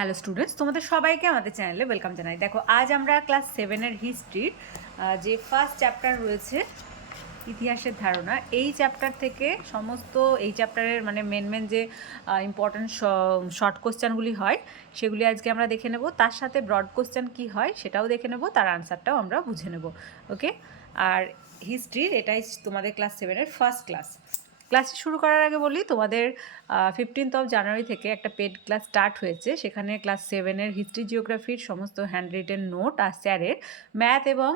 Hello students তোমাদের সবাইকে আমাদের চ্যানেলে ওয়েলকাম জানাই। দেখো, আজ আমরা ক্লাস সেভেনের হিস্ট্রির যে ফার্স্ট চ্যাপ্টার রয়েছে, ইতিহাসের ধারণা, এই চ্যাপ্টার থেকে সমস্ত, এই চ্যাপ্টারের মানে মেন মেন যে ইম্পর্ট্যান্ট শর্ট কোশ্চেনগুলি হয়, সেগুলি আজকে আমরা দেখে নেব। তার সাথে ব্রড কোশ্চেন কি হয়, সেটাও দেখে নেব। তার আনসারটাও আমরা বুঝে নেব ওকে আর হিস্ট্রির এটাই তোমাদের ক্লাস সেভেনের ফার্স্ট ক্লাস ক্লাস শুরু করার আগে বলি, তোমাদের ফিফটিন্থ অফ জানুয়ারি থেকে একটা পেড ক্লাস স্টার্ট হয়েছে। সেখানে ক্লাস সেভেনের হিস্ট্রি জিওগ্রাফির সমস্ত হ্যান্ড রিটেন নোট আর স্যারের ম্যাথ এবং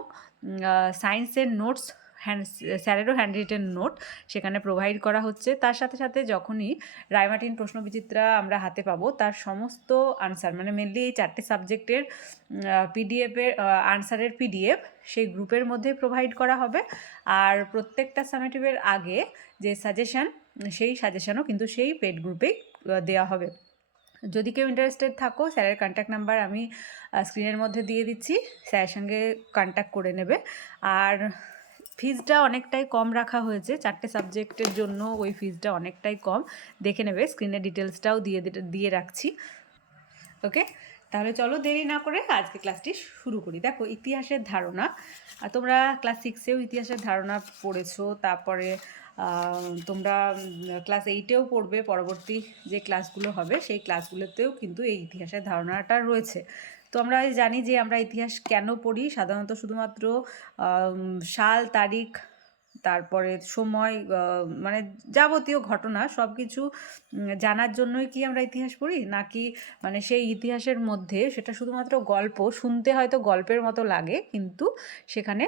সায়েন্সের নোটস হ্যান্ড, স্যারেরও হ্যান্ড রিটেন নোট সেখানে প্রোভাইড করা হচ্ছে। তার সাথে সাথে যখনই রায়মার্টিন প্রশ্নবিচিত্রা আমরা হাতে পাবো, তার সমস্ত আনসার মানে মেনলি এই চারটে সাবজেক্টের পিডিএফের আনসারের পিডিএফ সেই গ্রুপের মধ্যে প্রোভাইড করা হবে। আর প্রত্যেকটা সামেটিভের আগে যে সাজেশান সেই সাজেশানও কিন্তু সেই পেড গ্রুপেই দেওয়া হবে। যদি কেউ ইন্টারেস্টেড থাকো, স্যারের কন্ট্যাক্ট নাম্বার আমি স্ক্রিনের মধ্যে দিয়ে দিচ্ছি। স্যারের সঙ্গে কন্ট্যাক্ট করে নেবে। আর ফিজটা অনেকটাই কম রাখা হয়েছে। চারটে সাবজেক্টের জন্য ওই ফিজটা অনেকটাই কম। দেখে নেবে স্ক্রিনে ডিটেলসটাও দিয়ে দিয়ে রাখছি। ওকে? তাহলে চলো দেরি না করে আজকে ক্লাসটি শুরু করি। দেখো, ইতিহাসের ধারণা। তোমরা ক্লাস সিক্সেও ইতিহাসের ধারণা পড়েছো, তারপরে তোমরা ক্লাস এইটেও পড়বে, পরবর্তী যে ক্লাসগুলো হবে, সেই ক্লাসগুলোতেও কিন্তু এই ইতিহাসের ধারণাটা রয়েছে। তো আমরা জানি যে আমরা ইতিহাস কেন পড়ি? সাধারণত শুধুমাত্র সাল, তারিখ, তারপরে সময় মানে যাবতীয় ঘটনা সব কিছু জানার জন্যই কি আমরা ইতিহাস পড়ি? নাকি মানে সেই ইতিহাসের মধ্যে সেটা শুধুমাত্র গল্প, শুনতে হয়তো গল্পের মতো লাগে, কিন্তু সেখানে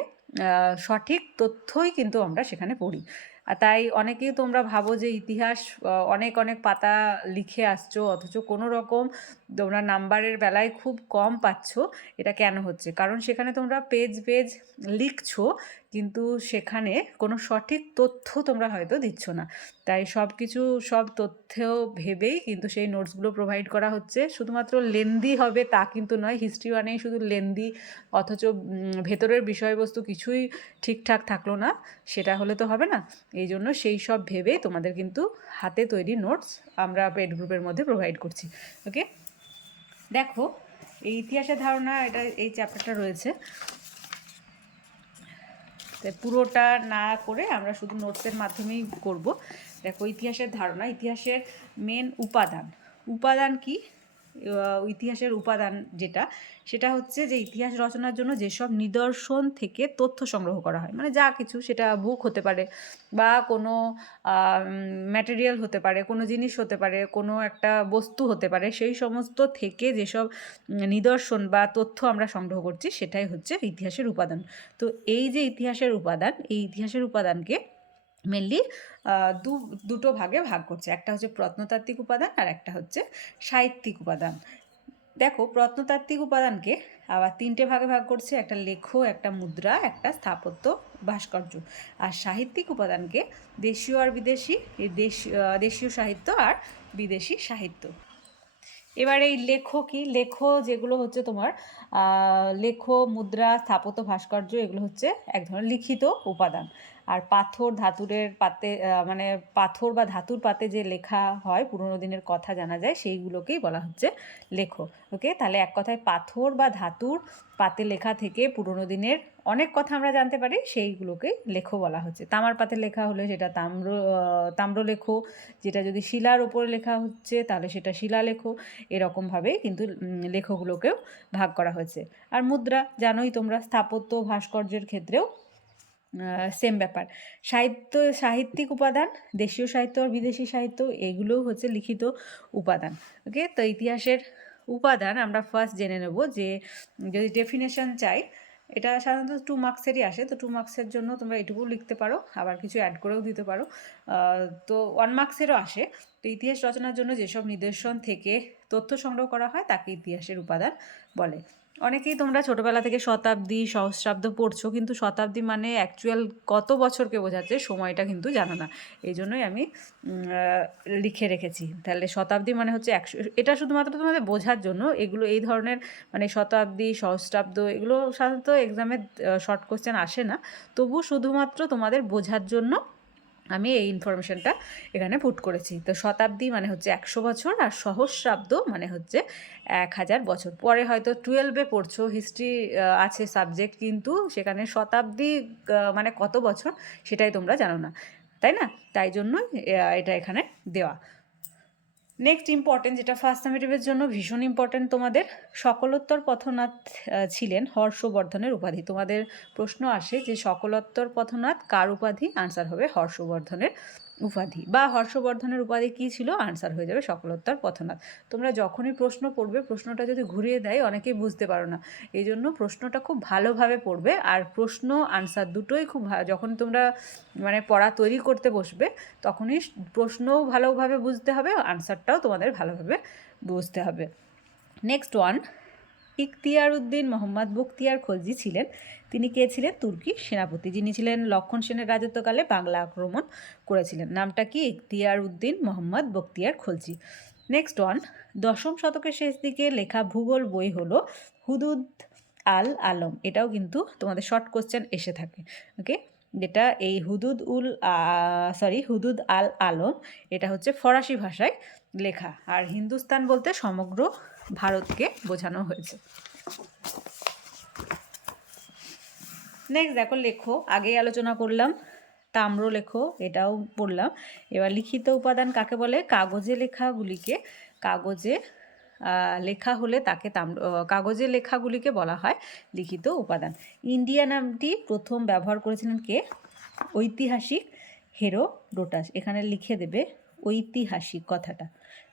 সঠিক তথ্যই কিন্তু আমরা সেখানে পড়ি। তাই অনেকেই তোমরা ভাবো যে ইতিহাস অনেক অনেক পাতা লিখে আসছো, অথচ কোনো রকম তোমরা নাম্বারের বেলায় খুব কম পাচ্ছ, এটা কেন হচ্ছে? কারণ সেখানে তোমরা পেজ পেজ লিখছো কিন্তু সেখানে কোনো সঠিক তথ্য তোমরা হয়তো দিচ্ছ না। তাই সব কিছু সব তথ্য ভেবেই কিন্তু সেই নোটসগুলো প্রোভাইড করা হচ্ছে। শুধুমাত্র লেন্দি হবে তা কিন্তু নয় হিস্ট্রি মানেই শুধু লেন্দি অথচ ভেতরের বিষয়বস্তু কিছুই ঠিকঠাক থাকল না, সেটা হলে তো হবে না। এই জন্য সেই সব ভেবেই তোমাদের কিন্তু হাতে তৈরি নোটস আমরা পেড গ্রুপের মধ্যে প্রোভাইড করছি। ওকে দেখো, এই ইতিহাসের ধারণা, এটা, এই চ্যাপ্টারটা রয়েছে। তাই পুরোটা না করে আমরা শুধু নোটসের মাধ্যমেই করব। দেখো ইতিহাসের ধারণা, ইতিহাসের মেন উপাদান। উপাদান কি? ইতিহাসের উপাদান যেটা, সেটা হচ্ছে যে ইতিহাস রচনার জন্য যেসব নিদর্শন থেকে তথ্য সংগ্রহ করা হয় মানে যা কিছু সেটা বুক হতে পারে বা কোনো ম্যাটেরিয়াল হতে পারে, কোনো জিনিস হতে পারে, কোনো একটা বস্তু হতে পারে, সেই সমস্ত থেকে যেসব নিদর্শন বা তথ্য আমরা সংগ্রহ করছি সেটাই হচ্ছে ইতিহাসের উপাদান। তো এই যে ইতিহাসের উপাদান, এই ইতিহাসের উপাদানকে মেনলি দু, দুটো ভাগে ভাগ করছে। একটা হচ্ছে প্রত্নতাত্ত্বিক উপাদান আর একটা হচ্ছে সাহিত্যিক উপাদান। দেখো, প্রত্নতাত্ত্বিক উপাদানকে আবার তিনটে ভাগে ভাগ করছে, একটা লেখ, একটা মুদ্রা, একটা স্থাপত্য, ভাস্কর্য। আর সাহিত্যিক উপাদানকে দেশীয় আর বিদেশি দেশ দেশীয় সাহিত্য আর বিদেশি সাহিত্য। এবার এই লেখো কি? লেখো যেগুলো হচ্ছে তোমার লেখো, মুদ্রা, স্থাপত্য, ভাস্কর্য, এগুলো হচ্ছে এক ধরনের লিখিত উপাদান। আর পাথর, ধাতুরের পাতে মানে পাথর বা ধাতুর পাতে যে লেখা হয়, পুরোনো দিনের কথা জানা যায়, সেইগুলোকেই বলা হচ্ছে লেখো। ওকে? তাহলে এক কথায় পাথর বা ধাতুর পাতে লেখা থেকে পুরোনো দিনের অনেক কথা আমরা জানতে পারি সেইগুলোকেই লেখো বলা হচ্ছে। তামার পাতে লেখা হলে সেটা তাম্র তাম্রলেখো যেটা যদি শিলার ওপরে লেখা হচ্ছে, তাহলে সেটা শিলালেখো এরকমভাবে কিন্তু লেখগুলোকেও ভাগ করা হয়েছে। আর মুদ্রা, জানোই তোমরা, স্থাপত্য ভাস্কর্যের ক্ষেত্রেও সেম ব্যাপার। সাহিত্য, সাহিত্যিক উপাদান, দেশীয় সাহিত্য আর বিদেশি সাহিত্য, এগুলোও হচ্ছে লিখিত উপাদান। ওকে তো ইতিহাসের উপাদান আমরা ফার্স্ট জেনে নেব যে, যদি ডেফিনেশন চাই, এটা সাধারণত টু মার্কসেরই আসে। তো টু মার্কসের জন্য তোমরা এটুকু লিখতে পারো, আবার কিছু অ্যাড করেও দিতে পারো। তো ওয়ান মার্কসেরও আসে। তো ইতিহাস রচনার জন্য যেসব নিদর্শন থেকে তথ্য সংগ্রহ করা হয়, তাকে ইতিহাসের উপাদান বলে। অনেকেই তোমরা ছোটোবেলা থেকে শতাব্দী সহস্রাব্দ পড়ছো, কিন্তু শতাব্দী মানে অ্যাকচুয়াল কত বছরকে বোঝাচ্ছে সময়টা কিন্তু জানো না। এই জন্যই আমি লিখে রেখেছি। তাহলে শতাব্দী মানে হচ্ছে একশো, এটা শুধুমাত্র তোমাদের বোঝার জন্য, এগুলো এই ধরনের মানে শতাব্দী, সহস্রাব্দ, এগুলো সাধারণত এক্সামে শর্ট কোশ্চেন আসে না। তবু শুধুমাত্র তোমাদের বোঝার জন্য আমি এই ইনফরমেশনটা এখানে পুট করেছি। তো শতাব্দী মানে হচ্ছে একশো বছর আর সহস্রাব্দ মানে হচ্ছে এক হাজার বছর। পরে হয়তো টুয়েলভে পড়ছো হিস্ট্রি আছে সাবজেক্ট কিন্তু সেখানে শতাব্দী মানে কত বছর সেটাই তোমরা জানো না। তাই না? তাই জন্য এটা এখানে দেওয়া। নেক্সট ইম্পর্টেন্ট যেটা ফার্স্ট সামেটিভের জন্য ভীষণ ইম্পর্টেন্ট তোমাদের, সকলোত্তর পথনাথ ছিলেন হর্ষবর্ধনের উপাধি। তোমাদের প্রশ্ন আসে যে, সকলোত্তর পথনাথ কার উপাধি? আনসার হবে হর্ষবর্ধনের। উপাধি বা হর্ষবর্ধনের উপাধি কী ছিল? আনসার হয়ে যাবে সকলোত্তর পথনাথ। তোমরা যখনই প্রশ্ন পড়বে, প্রশ্নটা যদি ঘুরিয়ে দেয়, অনেকেই বুঝতে পারো না। এই জন্য প্রশ্নটা খুব ভালোভাবে পড়বে আর প্রশ্ন আনসার দুটোই খুব যখন তোমরা মানে পড়া তৈরি করতে বসবে, তখনই প্রশ্নও ভালোভাবে বুঝতে হবে আনসারটাও তোমাদের ভালোভাবে বুঝতে হবে। নেক্সট ওয়ান ইখতিয়ার উদ্দিন মোহাম্মদ বখতিয়ার খলজি ছিলেন। তিনি কে ছিলেন? তুর্কি সেনাপতি। যিনি ছিলেন লক্ষণ সেনের রাজত্বকালে বাংলা আক্রমণ করেছিলেন। নামটা কি? ইখতিয়ার উদ্দিন মোহাম্মদ বখতিয়ার খলজি। নেক্সট ওয়ান দশম শতকের শেষ দিকে লেখা ভূগোল বই হলো হুদুদ আল আলম। এটাও কিন্তু তোমাদের শর্ট কোশ্চেন এসে থাকে। ওকে যেটা এই হুদুদ উল সরি হুদুদ আল আলম, এটা হচ্ছে ফরাসি ভাষায় লেখা। আর হিন্দুস্তান বলতে সমগ্র ভারতকে বোঝানো হয়েছে। নেক্সট দেখো লেখো, আগেই আলোচনা করলাম, তাম্র লেখো, এটাও পড়লাম। এবার লিখিত উপাদান কাকে বলে? কাগজে লেখাগুলিকে, কাগজে লেখা হলে তাকে তাম্র কাগজে লেখাগুলিকে বলা হয় লিখিত উপাদান। ইন্ডিয়া নামটি প্রথম ব্যবহার করেছিলেন কে? ঐতিহাসিক হেরো ডোটাস এখানে লিখে দেবে ঐতিহাসিক কথাটা,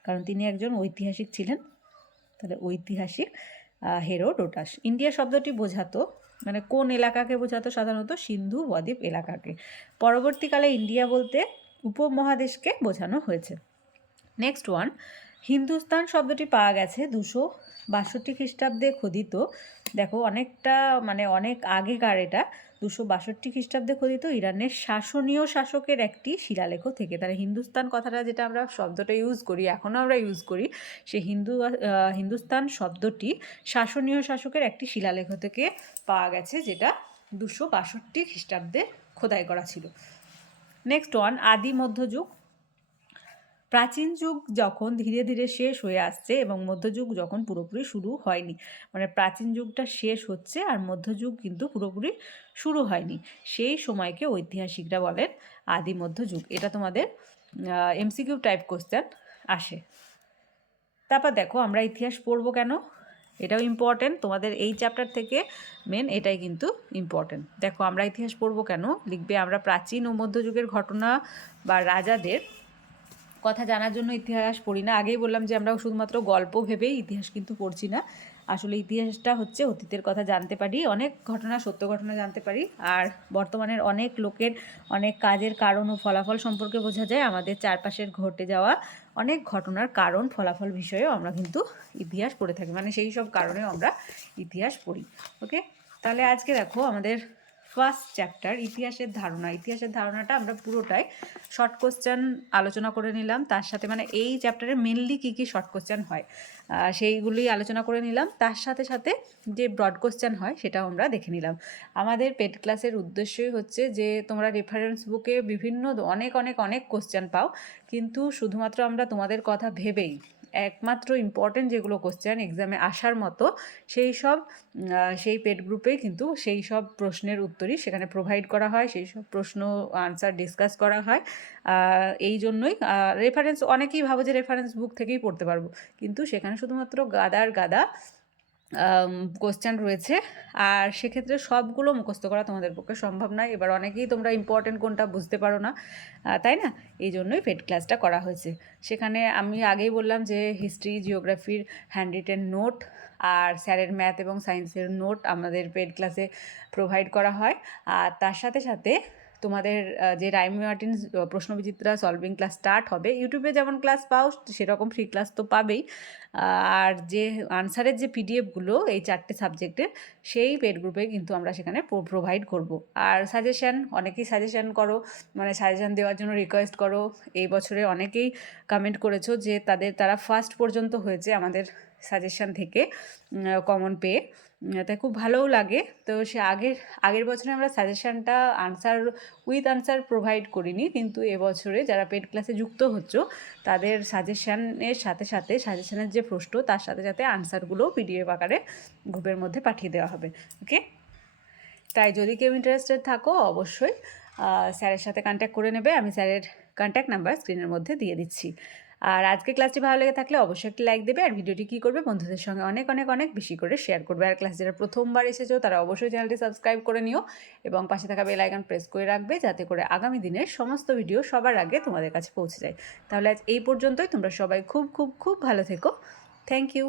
কারণ তিনি একজন ঐতিহাসিক ছিলেন। তাহলে ঐতিহাসিক হেরোডোটাস। ইন্ডিয়া শব্দটি বোঝাতো মানে কোন এলাকাকে বোঝাতো? সাধারণত সিন্ধু বদ্বীপ এলাকাকে। পরবর্তীকালে ইন্ডিয়া বলতে উপমহাদেশকে বোঝানো হয়েছে। নেক্সট ওয়ান, হিন্দুস্তান শব্দটি পাওয়া গেছে দুশো বাষট্টি খ্রিস্টাব্দে খোদিত। দেখো, অনেকটা মানে অনেক আগেকার এটা। দুশো বাষট্টি খ্রিস্টাব্দে খোদিত ইরানের শাসনীয় শাসকের একটি শিলালেখ থেকে তাহলে হিন্দুস্তান কথাটা যেটা আমরা শব্দটা ইউজ করি এখনও আমরা ইউজ করি, সে হিন্দু হিন্দুস্তান শব্দটি শাসনীয় শাসকের একটি শিলালেখ থেকে পাওয়া গেছে যেটা দুশো বাষট্টি খ্রিস্টাব্দে খোদাই করা ছিল। নেক্সট ওয়ান আদি মধ্যযুগ প্রাচীন যুগ যখন ধীরে ধীরে শেষ হয়ে আসছে এবং মধ্যযুগ যখন পুরোপুরি শুরু হয়নি মানে প্রাচীন যুগটা শেষ হচ্ছে আর মধ্যযুগ কিন্তু পুরোপুরি শুরু হয়নি। সেই সময়কে ঐতিহাসিকরা বলেন আদি মধ্যযুগ এটা তোমাদের এমসিকিউ টাইপ কোশ্চেন আসে। তারপর দেখো আমরা ইতিহাস পড়ব কেন? এটাও ইম্পর্টেন্ট তোমাদের এই চ্যাপ্টার থেকে মেন এটাই কিন্তু ইম্পর্টেন্ট দেখো আমরা ইতিহাস পড়ব কেন? লিখবে আমরা প্রাচীন ও মধ্যযুগের ঘটনা বা রাজাদের কথা জানার জন্য ইতিহাস পড়ি না। আগেই বললাম যে আমরা শুধুমাত্র গল্প ভেবেই ইতিহাস কিন্তু পড়ছি না। আসলে ইতিহাসটা হচ্ছে অতীতের কথা জানতে পারি, অনেক ঘটনা, সত্য ঘটনা জানতে পারি। আর বর্তমানের অনেক লোকের অনেক কাজের কারণ ও ফলাফল সম্পর্কে বোঝা যায়। আমাদের চারপাশের ঘটে যাওয়া অনেক ঘটনার কারণ, ফলাফল বিষয়েও আমরা কিন্তু ইতিহাস পড়ে থাকি। মানে সেই সব কারণেও আমরা ইতিহাস পড়ি। ওকে তাহলে আজকে দেখো আমাদের ফার্স্ট চ্যাপ্টার, ইতিহাসের ধারণা। ইতিহাসের ধারণাটা আমরা পুরোটাই শর্ট কোশ্চেন আলোচনা করে নিলাম। তার সাথে মানে এই চ্যাপ্টারে মেনলি কী কী শর্ট কোশ্চেন হয় সেইগুলি আলোচনা করে নিলাম। তার সাথে সাথে যে ব্রড কোশ্চেন হয় সেটাও আমরা দেখে নিলাম। আমাদের পেট ক্লাসের উদ্দেশ্যই হচ্ছে যে তোমরা রেফারেন্স বুকে বিভিন্ন অনেক অনেক অনেক কোশ্চেন পাও। কিন্তু শুধুমাত্র আমরা তোমাদের কথা ভেবেই একমাত্র ইম্পর্টেন্ট যেগুলো কোশ্চেন এক্সামে আসার মতো, সেই সব সেই পেড গ্রুপে কিন্তু সেই সব প্রশ্নের উত্তরই সেখানে প্রোভাইড করা হয়, সেই সব প্রশ্ন আনসার ডিসকাস করা হয়। এই জন্যই রেফারেন্স অনেকেই ভাবো যে রেফারেন্স বুক থেকেই পড়তে পারব, কিন্তু সেখানে শুধুমাত্র গাদার গাদা কোশ্চেন রয়েছে। আর সেক্ষেত্রে সবগুলো মুখস্থ করা তোমাদের পক্ষে সম্ভব নয়। এবার অনেকেই তোমরা ইম্পর্টেন্ট কোনটা বুঝতে পারো না তাই না? এই জন্যই পেড ক্লাসটা করা হয়েছে। সেখানে আমি আগেই বললাম যে হিস্ট্রি জিওগ্রাফির হ্যান্ড রিটেন নোট আর স্যারের ম্যাথ এবং সায়েন্সের নোট আমাদের পেড ক্লাসে প্রোভাইড করা হয়। আর তার সাথে সাথে তোমাদের যে রাইম মার্টিন প্রশ্নবিচিত্রা সলভিং ক্লাস স্টার্ট হবে। ইউটিউবে যেমন ক্লাস পাও, সেরকম ফ্রি ক্লাস তো পাবেই। আর যে আনসারের যে পিডিএফগুলো এই চারটে সাবজেক্টের সেই পেড গ্রুপে কিন্তু আমরা সেখানে প্রোভাইড করব। আর সাজেশান অনেকেই সাজেশান করো মানে সাজেশান দেওয়ার জন্য রিকোয়েস্ট করো। এই বছরে অনেকেই কমেন্ট করেছ যে তাদের, তারা ফার্স্ট পর্যন্ত হয়েছে আমাদের সাজেশান থেকে কমন পেয়ে। তাই খুব ভালোও লাগে। তো সে আগের আগের বছরে আমরা সাজেশানটা আনসার উইথ আনসার প্রোভাইড করিনি, কিন্তু এবছরে যারা পেড ক্লাসে যুক্ত হচ্ছ, তাদের সাজেশানের সাথে সাথে সাজেশানের যে প্রশ্ন, তার সাথে সাথে আনসারগুলো পিডিএফ আকারে গ্রুপের মধ্যে পাঠিয়ে দেওয়া হবে ওকে তাই যদি কেউ ইন্টারেস্টেড থাকো, অবশ্যই স্যারের সাথে কন্ট্যাক্ট করে নেবে, আমি স্যারের কন্ট্যাক্ট নাম্বার স্ক্রিনের মধ্যে দিয়ে দিচ্ছি। আর আজকে ক্লাসটি ভালো লেগে থাকলে অবশ্যই একটি লাইক দেবে আর ভিডিওটি কী করবে বন্ধুদের সঙ্গে অনেক অনেক অনেক বেশি করে শেয়ার করবে। আর ক্লাস যারা প্রথমবার এসেছ, তারা অবশ্যই চ্যানেলটি সাবস্ক্রাইব করে নিও এবং পাশে থাকা বেল আইকন প্রেস করে রাখবে যাতে করে আগামী দিনের সমস্ত ভিডিও সবার আগে তোমাদের কাছে পৌঁছে যায়। তাহলে আজ এই পর্যন্তই। তোমরা সবাই খুব খুব খুব ভালো থেকো। Thank you